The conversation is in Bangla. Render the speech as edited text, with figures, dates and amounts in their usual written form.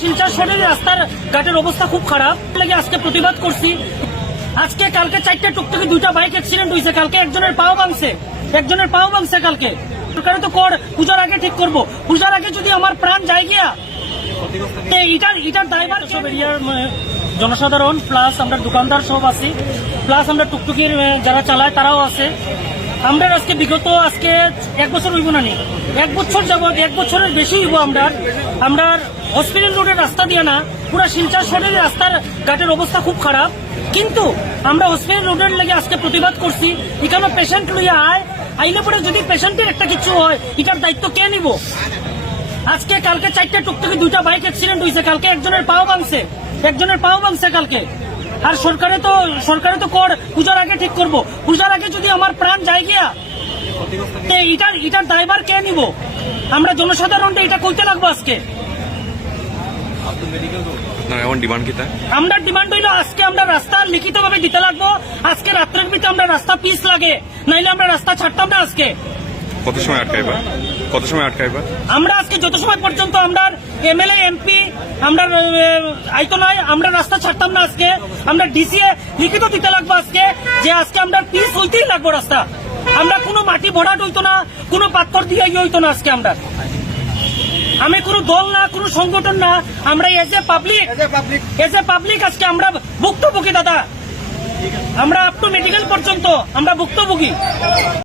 শিলচর শহরের রাস্তার ঘাটের অবস্থা খুব খারাপ লাগে আজকে প্রতিবাদ করছি। আজকে কালকে 4টে টুকটুকি 2টা বাইক অ্যাক্সিডেন্ট হয়েছে। কালকে একজনের পাও ভাঙছে কালকে। সরকার তো কর পূজার আগে ঠিক করব। পূজার আগে যদি আমার প্রাণ যায় গিয়া এটার দায়ভার সব এরিয়ার জনসাধারণ প্লাস আমরা দোকানদার সব আছি, প্লাস আমরা টুকটুকির যারা চালায় তারাও আছে। আমরা আজকে বিগত আজকে 1 বছর হইব না, 1 বছর যাবৎ, 1 বছরের বেশি হইব আমরা হসপিটাল রোডের রাস্তা দিয়ে না, পুরা শিলচর শহরের রাস্তার ঘাটের অবস্থা খুব খারাপ। কিন্তু আমরা হসপিটাল রোডের লেগে আজকে প্রতিবাদ করছি। এখানে পেশেন্ট লইয়া আইলে পরে যদি পেশেন্টের একটা কিছু হয় এটার দায়িত্ব কে নিব? আজকে কালকে 4টে টুকটুকি 2টা বাইক অ্যাক্সিডেন্ট হয়েছে। কালকে একজনের পাও ভাঙছে কালকে। আর সরকারে তো কর পূজার আগে ঠিক করব। পূজার আগে যদি আমার প্রাণ যায় গিয়া এটার দায়ভার কে নিব? আমরা জনসাধারণটা এটা কইতে লাগবো আজকে। আমরা ডিমান্ড হইলো আজকে আমরা রাস্তা লিখিত ভাবে দিতে লাগবো। আজকে রাত্রের ভিতরে আমরা রাস্তা পিস লাগে, নাইলে আমরা রাস্তা ছাড়তাম না। আজকে কত সময় আটকাইবা? আমরা আজকে যত সময় পর্যন্ত আমরা এমএলএ এমপি আমরা আইতো নাই, আমরা রাস্তা ছাড়তাম না। আজকে আমরা ডিসিএ লিখিত দিতে লাগবো আজকে যে আজকে আমরা পিস হইতেই লাগবো রাস্তা। আমরা কোনো মাটি ভরাট হইতো না, কোনো পাথর দিয়ে হইতো না। আজকে আমি কোনো দল না, কোনো সংগঠন না, আমরা এজ এ পাবলিক আজকে আমরা ভুক্তভোগী দাদা। আমরা আপ টু মেডিকেল পর্যন্ত আমরা ভুক্তভোগী।